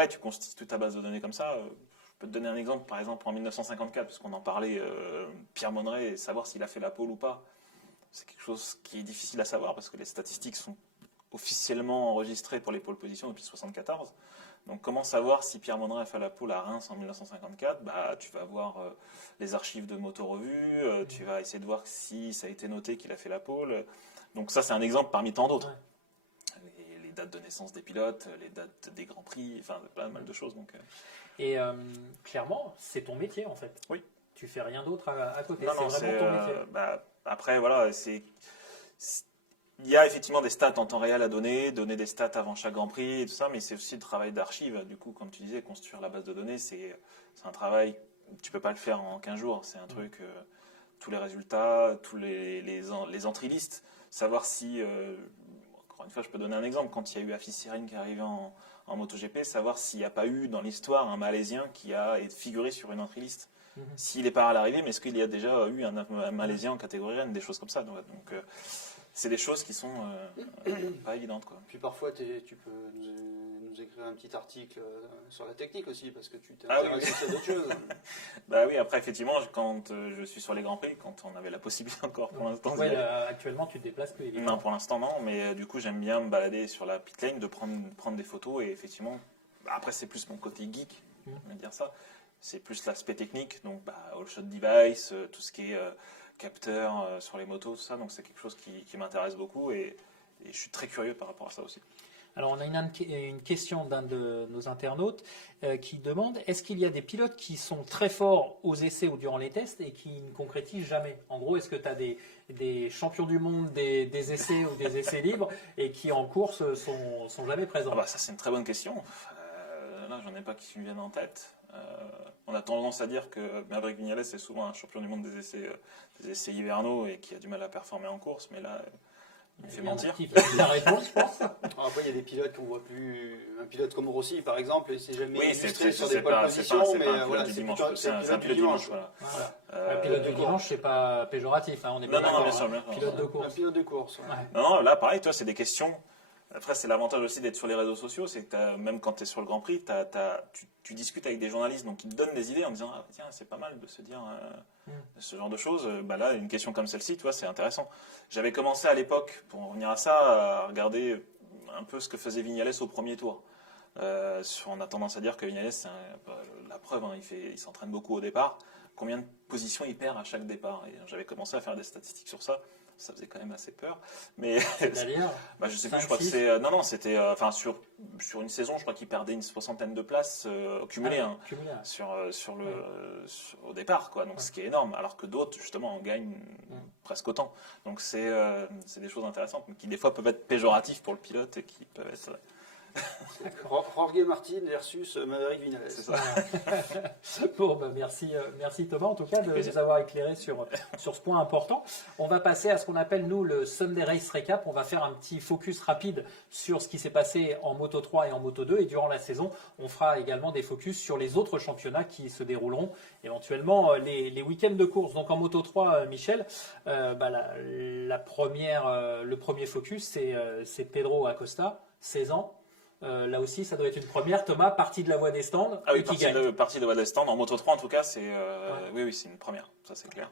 tu constitues ta base de données comme ça. Je peux te donner un exemple, par exemple, en 1954, puisqu'on en parlait, Pierre Monneret, savoir s'il a fait la pole ou pas. C'est quelque chose qui est difficile à savoir parce que les statistiques sont officiellement enregistrées pour les pole positions depuis 1974. Donc comment savoir si Pierre Monneret a fait la pole à Reims en 1954? Tu vas voir les archives de Moto Revue, tu vas essayer de voir si ça a été noté qu'il a fait la pole. Donc ça c'est un exemple parmi tant d'autres. Ouais. Les dates de naissance des pilotes, les dates des grands prix, enfin pas mal de choses. Donc, Et clairement, c'est ton métier en fait. Oui. Tu fais rien d'autre à côté. Non, c'est vraiment ton métier. Après, voilà, il y a effectivement des stats en temps réel à donner des stats avant chaque Grand Prix et tout ça, mais c'est aussi le travail d'archive. Du coup, comme tu disais, construire la base de données, c'est un travail, tu peux pas le faire en 15 jours. C'est un truc, tous les résultats, tous les entry lists, savoir si, encore une fois, je peux donner un exemple, quand il y a eu Afis Sirin qui est arrivé en MotoGP, savoir s'il n'y a pas eu dans l'histoire un Malaisien qui a figuré sur une entry list. S'il n'est pas à l'arrivée, mais est-ce qu'il y a déjà eu un Malaisien en catégorie reine, des choses comme ça. Donc c'est des choses qui sont pas évidentes, quoi. Puis parfois, tu peux nous écrire un petit article sur la technique aussi, parce que tu t'es Ah oui. intéressé à d'autres choses. Bah oui, après effectivement, quand je suis sur les Grands Prix, quand on avait la possibilité encore pour l'instant. Ouais, actuellement, tu te déplaces plus, évidemment. Non, pour l'instant non, mais du coup j'aime bien me balader sur la pit lane, de prendre des photos et effectivement, après c'est plus mon côté geek, on va dire ça. C'est plus l'aspect technique, donc all shot device, tout ce qui est capteur sur les motos, tout ça, donc c'est quelque chose qui m'intéresse beaucoup et je suis très curieux par rapport à ça aussi. Alors, on a une question d'un de nos internautes qui demande est-ce qu'il y a des pilotes qui sont très forts aux essais ou durant les tests et qui ne concrétisent jamais? En gros, est-ce que tu as des champions du monde des essais ou des essais libres et qui en course sont jamais présents? Ça, c'est une très bonne question. Là, j'en ai pas qui me viennent en tête. On a tendance à dire que Maverick Viñales est souvent un champion du monde des essais hivernaux et qui a du mal à performer en course, mais là, il me fait mentir. La réponse, je pense. Alors après, il y a des pilotes qu'on voit plus. Un pilote comme Rossi, par exemple, il s'est jamais Oui, illustré sur c'est des pole pas positions, mais un pilote voilà, du c'est dimanche. plutôt C'est un pilote pilote du dimanche. voilà. Un pilote de dimanche, c'est pas péjoratif. On est bien d'accord. bien sûr. Pilote de Un course. pilote de course. Ouais. Ouais. Non, là, pareil, toi, c'est des questions. Après, c'est l'avantage aussi d'être sur les réseaux sociaux, c'est que même quand tu es sur le Grand Prix, tu discutes avec des journalistes, donc ils te donnent des idées en disant tiens, c'est pas mal de se dire ce genre de choses. Là, une question comme celle-ci, tu vois, c'est intéressant. J'avais commencé à l'époque, pour en revenir à ça, à regarder un peu ce que faisait Viñales au premier tour. On a tendance à dire que Viñales, c'est la preuve, il s'entraîne beaucoup au départ. Combien de positions il perd à chaque départ? Et j'avais commencé à faire des statistiques sur ça. Ça faisait quand même assez peur. Mais C'est-à-dire je sais plus, je crois que c'est. Non, c'était. Sur une saison, je crois qu'il perdait une 60aine de places cumulées au départ, quoi. Donc ce qui est énorme. Alors que d'autres, justement, en gagnent presque autant. Donc c'est des choses intéressantes, mais qui des fois peuvent être péjoratifs pour le pilote et qui peuvent être. Jorge Martin versus Maverick Viñales. C'est ça. Bon, merci Thomas en tout cas de nous avoir éclairé sur ce point important. On va passer à ce qu'on appelle nous le Sunday Race Recap. On va faire un petit focus rapide sur ce qui s'est passé en Moto 3 et en Moto 2 et durant la saison, on fera également des focus sur les autres championnats qui se dérouleront éventuellement les week-ends de course. Donc en Moto 3, Michel, le premier focus c'est Pedro Acosta, 16 ans. Là aussi, ça doit être une première. Thomas, partie de la voie des stands. Ah oui, qui gagne. partie de la voie des stands. En Moto 3, en tout cas, oui, c'est une première. Ça, c'est clair.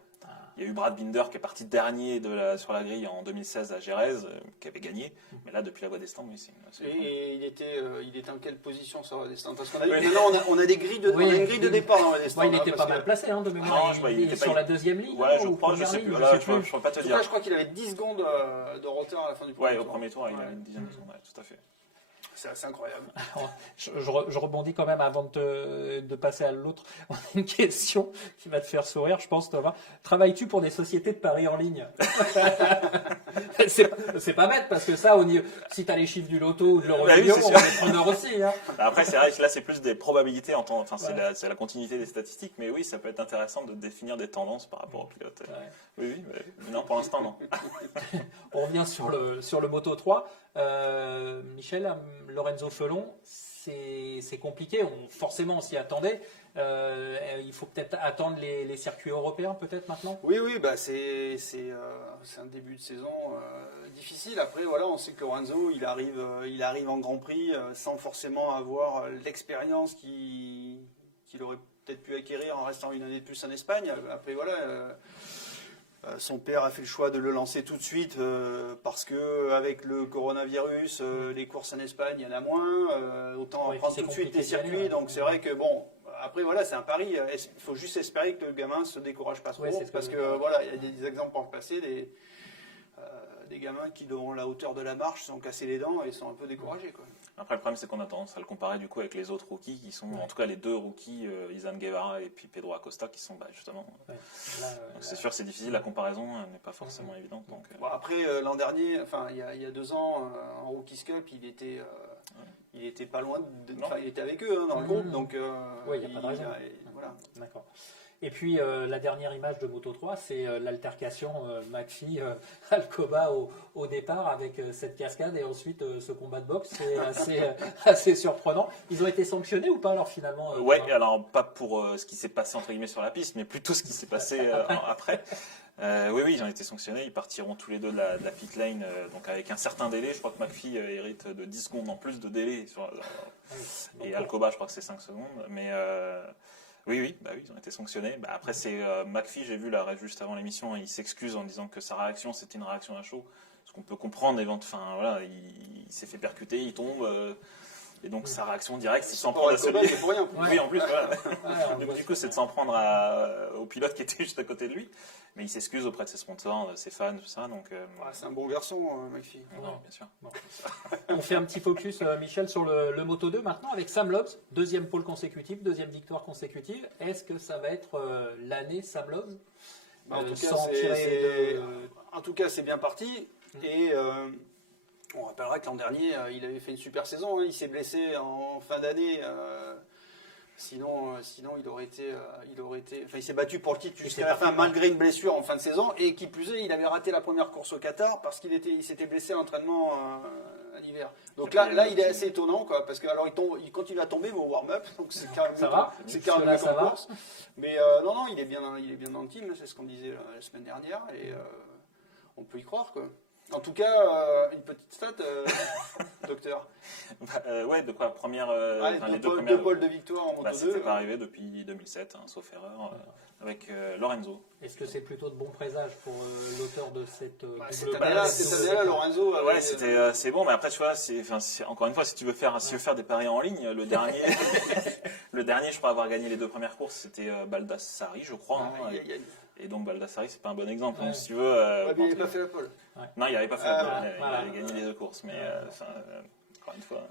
Il y a eu Brad Binder qui est parti dernier sur la grille en 2016 à Jerez, qui avait gagné. Mais là, depuis la voie des stands, oui, c'est une première. Et il était en quelle position sur la voie des stands? Parce qu'on a maintenant, on a des grilles de, on a une grille de départ dans la voie des stands. Il était pas mal placé, de mémoire. Il était sur la deuxième ligne. Ouais, je crois, je sais plus. Je ne pourrais pas te dire. Je crois qu'il avait 10 secondes de retard à la fin du premier tour. Ouais, au premier tour, il avait une dizaine de secondes, tout à fait. C'est assez incroyable. Je rebondis quand même avant de passer à l'autre. On a une question qui va te faire sourire, je pense, Thomas. Travailles-tu pour des sociétés de paris en ligne? C'est pas bête, parce que ça, si tu as les chiffres du loto ou de l'euro million, on est preneur aussi. Après, c'est vrai que là, c'est plus des probabilités. C'est la continuité des statistiques. Mais oui, ça peut être intéressant de définir des tendances par rapport aux pilotes. Ouais. Oui. Mais non, pour l'instant, non. On revient sur le Moto 3. Michel, Lorenzo Felon, c'est compliqué. Forcément, on s'y attendait. Il faut peut-être attendre les circuits européens, peut-être maintenant. Oui, c'est un début de saison difficile. Après, voilà, on sait que Lorenzo, il arrive en Grand Prix sans forcément avoir l'expérience qu'il aurait peut-être pu acquérir en restant une année de plus en Espagne. Après, voilà. Son père a fait le choix de le lancer tout de suite parce que avec le coronavirus, les courses en Espagne, il y en a moins. Autant prendre tout de suite les circuits. Donc c'est vrai que bon, après voilà, c'est un pari. Il faut juste espérer que le gamin se décourage pas trop, parce que voilà, il y a des exemples par le passé, des gamins qui devant la hauteur de la marche se sont cassés les dents et sont un peu découragés, quoi. Après, le problème, c'est qu'on a tendance à le comparer du coup avec les autres rookies qui sont, en tout cas les deux rookies, Izan Guevara et puis Pedro Acosta, qui sont justement. Donc c'est sûr, c'est difficile, la comparaison n'est pas forcément évidente. Donc, Bon, après, l'an dernier, il y a 2 ans, en Rookies Cup, il était pas loin, il était avec eux dans le groupe, donc il n'y a pas de raison. Voilà. D'accord. Et puis la dernière image de Moto 3, c'est l'altercation Maxi-Alcoba au départ avec cette cascade et ensuite ce combat de boxe. C'est assez surprenant. Ils ont été sanctionnés ou pas alors finalement Ouais, alors pas pour ce qui s'est passé entre guillemets sur la piste, mais plutôt ce qui s'est passé après. Oui, ils ont été sanctionnés. Ils partiront tous les deux de la pit lane, donc avec un certain délai. Je crois que McPhee hérite de 10 secondes en plus de délai. Et Alcoba, je crois que c'est 5 secondes. Mais oui, ils ont été sanctionnés. Après, c'est McPhee, j'ai vu là, juste avant l'émission, il s'excuse en disant que sa réaction, c'était une réaction à chaud. Ce qu'on peut comprendre, voilà, il s'est fait percuter, il tombe. Et donc sa réaction directe, c'est de s'en prendre à celui. C'est pour rien. Oui, en plus, voilà. Donc du coup, c'est de s'en prendre au pilote qui était juste à côté de lui. Mais il s'excuse auprès de ses sponsors, de ses fans, tout ça. Donc, c'est un bon garçon, McPhee. Oui, bien sûr. Bon. On fait un petit focus, Michel, sur le Moto 2 maintenant avec Sam Lobbs, deuxième pole consécutif, deuxième victoire consécutive. Est-ce que ça va être l'année Sam Lobbs en tout cas, c'est bien parti. Et on rappellera que l'an dernier, il avait fait une super saison. Il s'est blessé en fin d'année. Sinon, il aurait été. Enfin, il s'est battu pour le titre jusqu'à la fin, malgré une blessure en fin de saison. Et qui plus est, il avait raté la première course au Qatar parce il s'était blessé à l'entraînement à l'hiver. Donc là, il est assez étonnant, quoi, parce que alors il continue à tomber au warm-up. Donc c'est carrément comme course. Mais non, il est bien dans le team. C'est ce qu'on disait la semaine dernière. Et on peut y croire, quoi. En tout cas, une petite stat, docteur. Ouais, de quoi première, les deux pôles de victoire en Moto 2. C'était pas arrivé depuis 2007, sauf erreur, avec Lorenzo. Est-ce que c'est plutôt de bons présages pour l'auteur de cette cette année-là, Lorenzo. C'est bon, mais après, tu vois, encore une fois, si tu veux faire des paris en ligne, le dernier, je crois avoir gagné les 2 premières courses, c'était Baldassari, je crois. Et donc Baldassari, c'est pas un bon exemple. Donc, si tu veux. Mais il n'avait pas fait la pole. Non, il n'avait pas fait la pole. Il avait gagné les 2 courses, mais encore une fois.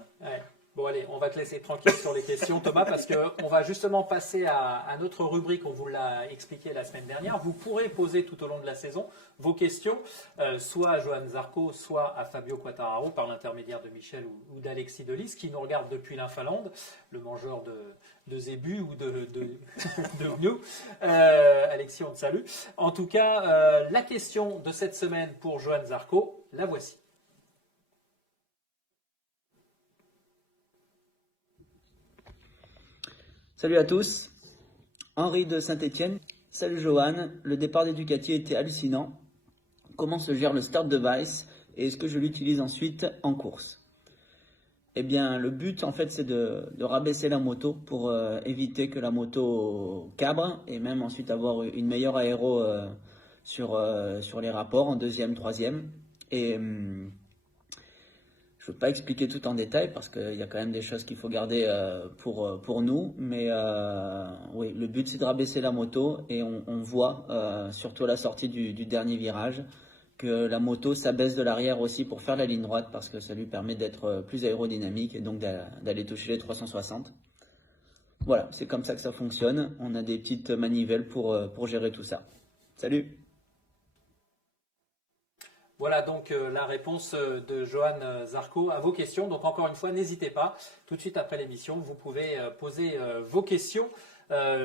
Bon, allez, on va te laisser tranquille sur les questions, Thomas, parce qu'on va justement passer à notre rubrique. On vous l'a expliqué la semaine dernière. Vous pourrez poser tout au long de la saison vos questions, soit à Johan Zarco, soit à Fabio Quartararo, par l'intermédiaire de Michel ou d'Alexis Delis, qui nous regarde depuis l'Infalande, le mangeur de zébus ou de gnous. Alexis, on te salue. En tout cas, la question de cette semaine pour Johan Zarco, la voici. Salut à tous, Henri de Saint-Etienne. Salut Johan, le départ des Ducati était hallucinant. Comment se gère le start device et est-ce que je l'utilise ensuite en course? Eh bien, le but en fait c'est de rabaisser la moto pour éviter que la moto cabre et même ensuite avoir une meilleure aéro sur les rapports en deuxième, troisième. Et je ne veux pas expliquer tout en détail parce qu'il y a quand même des choses qu'il faut garder pour nous. Mais oui, le but c'est de rabaisser la moto et on voit, surtout à la sortie du dernier virage, que la moto s'abaisse de l'arrière aussi pour faire la ligne droite parce que ça lui permet d'être plus aérodynamique et donc d'aller toucher les 360. Voilà, c'est comme ça que ça fonctionne. On a des petites manivelles pour gérer tout ça. Salut! Voilà donc la réponse de Johan Zarco à vos questions. Donc encore une fois, n'hésitez pas, tout de suite après l'émission, vous pouvez poser vos questions,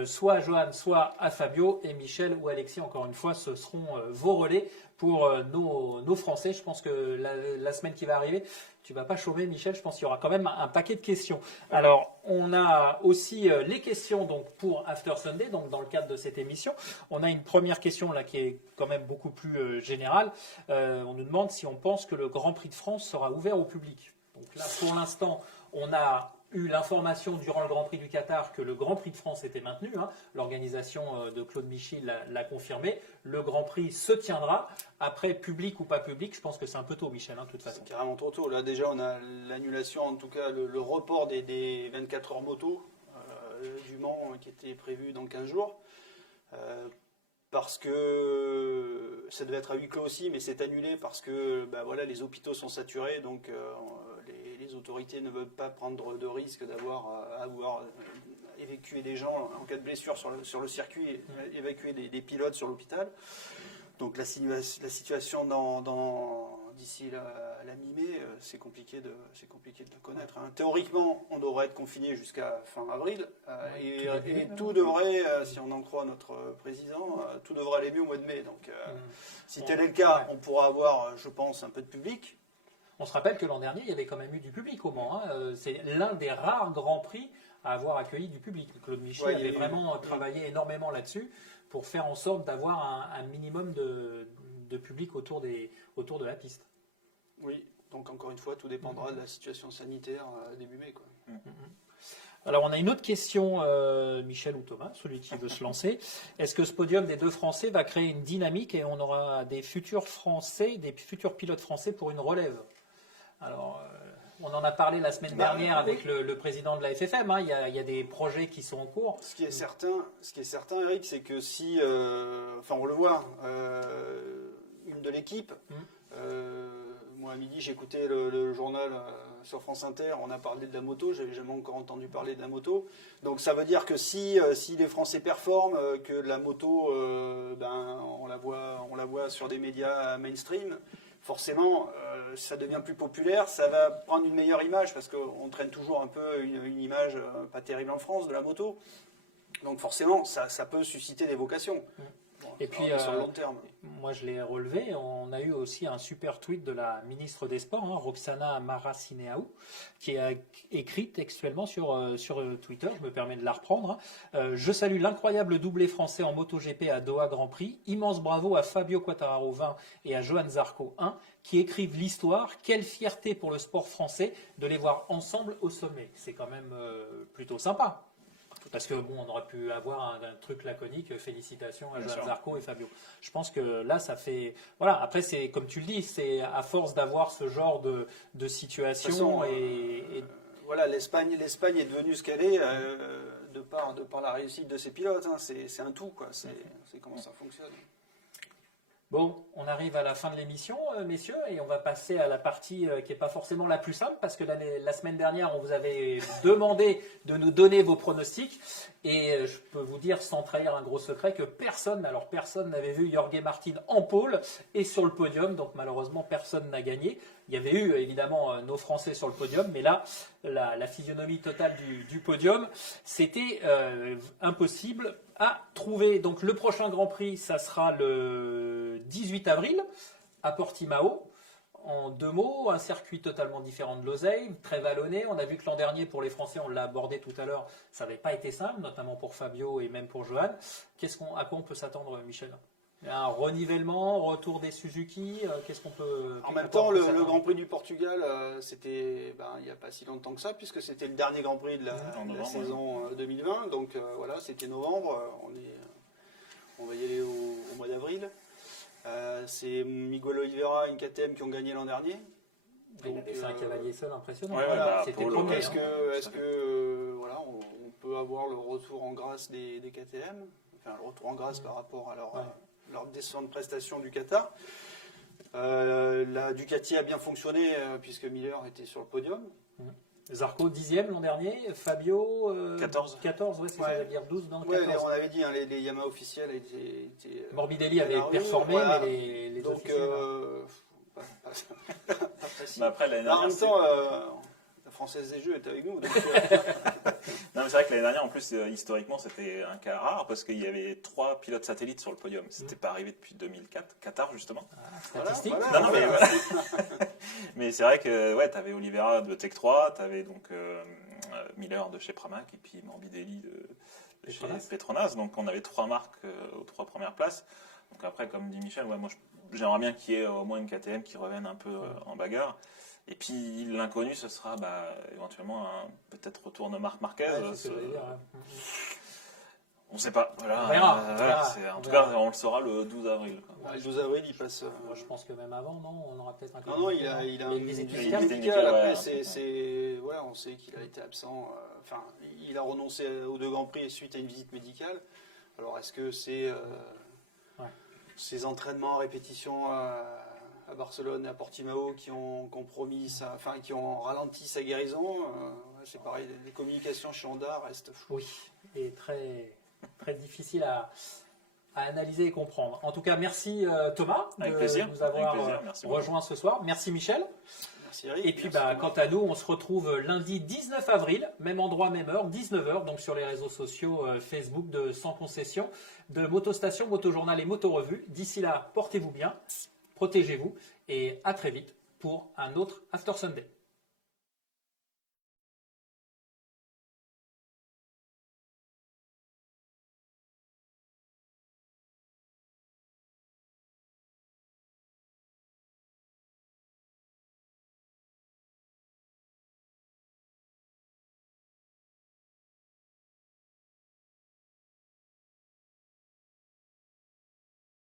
soit à Johan, soit à Fabio, et Michel ou Alexis, encore une fois, ce seront vos relais pour nos Français. Je pense que la semaine qui va arriver, tu ne vas pas chômer, Michel, je pense qu'il y aura quand même un paquet de questions. Alors, on a aussi les questions donc, pour After Sunday, donc dans le cadre de cette émission. On a une première question là qui est quand même beaucoup plus générale. On nous demande si on pense que le Grand Prix de France sera ouvert au public. Donc là, pour l'instant, on a eu l'information durant le Grand Prix du Qatar que le Grand Prix de France était maintenu. L'organisation de Claude Michy l'a confirmé. Le Grand Prix se tiendra. Après, public ou pas public, je pense que c'est un peu tôt, Michel, de toute façon. C'est carrément trop tôt. Là, déjà, on a l'annulation, en tout cas, le report des 24 heures moto du Mans qui était prévu dans 15 jours. Parce que ça devait être à huis clos aussi, mais c'est annulé parce que les hôpitaux sont saturés, donc les autorités ne veulent pas prendre de risque d'avoir évacuer des gens en cas de blessure sur le circuit, évacuer des pilotes sur l'hôpital. Donc la situation d'ici la mi-mai, c'est compliqué de connaître. Théoriquement, on devrait être confiné jusqu'à fin avril, et tout devrait, si on en croit notre président, tout devrait aller mieux au mois de mai. Donc, si tel est le cas, on pourra avoir, je pense, un peu de public. On se rappelle que l'an dernier, il y avait quand même eu du public au Mans. C'est l'un des rares grands prix à avoir accueilli du public. Claude Michy avait vraiment travaillé énormément là-dessus pour faire en sorte d'avoir un minimum de public autour de la piste. Oui, donc encore une fois, tout dépendra de la situation sanitaire début mai, quoi. Alors, on a une autre question, Michel ou Thomas, celui qui veut se lancer. Est-ce que ce podium des deux Français va créer une dynamique et on aura des futurs pilotes français pour une relève? Alors, on en a parlé la semaine dernière avec le président de la FFM. Hein. Il y a des projets qui sont en cours. Ce qui est certain, Eric, c'est que si, on le voit, une de l'équipe. Moi, à midi, j'écoutais le journal sur France Inter. On a parlé de la moto. Je n'avais jamais encore entendu parler de la moto. Donc, ça veut dire que si les Français performent, que la moto, on la voit sur des médias mainstream, forcément, ça devient plus populaire. Ça va prendre une meilleure image parce qu'on traîne toujours un peu une image pas terrible en France de la moto. Donc, forcément, ça peut susciter des vocations. Et puis, sur le long terme. Moi, je l'ai relevé. On a eu aussi un super tweet de la ministre des Sports, Roxana Maracineanu, qui a écrit textuellement sur Twitter. Je me permets de la reprendre. Je salue l'incroyable doublé français en MotoGP à Doha Grand Prix. Immense bravo à Fabio Quartararo 20 et à Johan Zarco 1 qui écrivent l'histoire. Quelle fierté pour le sport français de les voir ensemble au sommet. C'est quand même plutôt sympa. Parce que on aurait pu avoir un truc laconique, félicitations à Johan Zarco et Fabio. Je pense que là, ça fait. Voilà, après, c'est comme tu le dis, c'est à force d'avoir ce genre de situation. Voilà, l'Espagne est devenue ce qu'elle est de par la réussite de ses pilotes. Hein. C'est un tout, quoi. C'est comment ça fonctionne. Bon, on arrive à la fin de l'émission, messieurs, et on va passer à la partie qui n'est pas forcément la plus simple, parce que la semaine dernière, on vous avait demandé de nous donner vos pronostics, et je peux vous dire, sans trahir un gros secret, que personne n'avait vu Jorge Martin en pôle et sur le podium, donc malheureusement, personne n'a gagné. Il y avait eu, évidemment, nos Français sur le podium, mais là, la physionomie totale du podium, c'était impossible à trouver. Donc le prochain Grand Prix, ça sera le 18 avril à Portimao. En 2 mots, un circuit totalement différent de l'Oseille, très vallonné. On a vu que l'an dernier, pour les Français, on l'a abordé tout à l'heure, ça n'avait pas été simple, notamment pour Fabio et même pour Johan. À quoi on peut s'attendre, Michel? Un renivellement, retour des Suzuki, qu'est-ce qu'on peut... En même temps, le Grand Prix du Portugal, c'était il n'y a pas si longtemps que ça, puisque c'était le dernier Grand Prix de la saison 2020. Donc voilà, c'était novembre, on va y aller au mois d'avril. C'est Miguel Oliveira et une KTM qui ont gagné l'an dernier. Donc, c'est un cavalier seul impressionnant. Ouais, voilà, c'était le premier. Est-ce que voilà, on peut avoir le retour en grâce des KTM, enfin le retour en grâce par rapport à leur descente de prestation du Qatar. La Ducati a bien fonctionné puisque Miller était sur le podium. Zarco 10e l'an dernier, Fabio 14. 14, ouais, c'est ça, j'allais dire 12, non 14. Ouais, on avait dit, hein, les Yamaha officiels étaient Morbidelli avait performé, voilà. Mais les donc, officiels... pas facile. Mais après, l'année En dernière, même temps, la Française des Jeux est avec nous. Donc, non, mais c'est vrai que l'année dernière, en plus, historiquement, c'était un cas rare parce qu'il y avait 3 pilotes satellites sur le podium. C'était pas arrivé depuis 2004, Qatar justement. Statistique. Voilà, Non, mais, voilà. Mais c'est vrai que tu avais Oliveira de Tech 3, tu avais donc Miller de chez Pramac et puis Morbidelli de chez Petronas. Donc on avait 3 marques aux 3 premières places. Donc après, comme dit Michel, moi j'aimerais bien qu'il y ait au moins une KTM qui revienne un peu en bagarre. Et puis l'inconnu, ce sera éventuellement peut-être retour de Marc Marquez. On ne sait pas. Voilà. On verra. En tout cas, on le saura le 12 avril. le 12 avril, il passe. Moi, je pense que même avant, non, on aura peut-être un. Non, il a une visite médicale. médicale. Après, on sait qu'il a été absent. Il a renoncé aux 2 Grands Prix suite à une visite médicale. Alors, est-ce que c'est ces entraînements à répétition à Barcelone et à Portimao qui ont qui ont ralenti sa guérison? C'est pareil, les communications chez Honda restent floues. Oui, et très, très difficile à analyser et comprendre. En tout cas, merci Thomas de nous avoir rejoint ce soir. Merci Michel. Merci Eric. Et puis quant à nous, on se retrouve lundi 19 avril, même endroit, même heure, 19h, donc sur les réseaux sociaux Facebook de Sans Concession, de Motostation, Motojournal et Motorevue. D'ici là, portez-vous bien, protégez-vous et à très vite pour un autre After Sunday.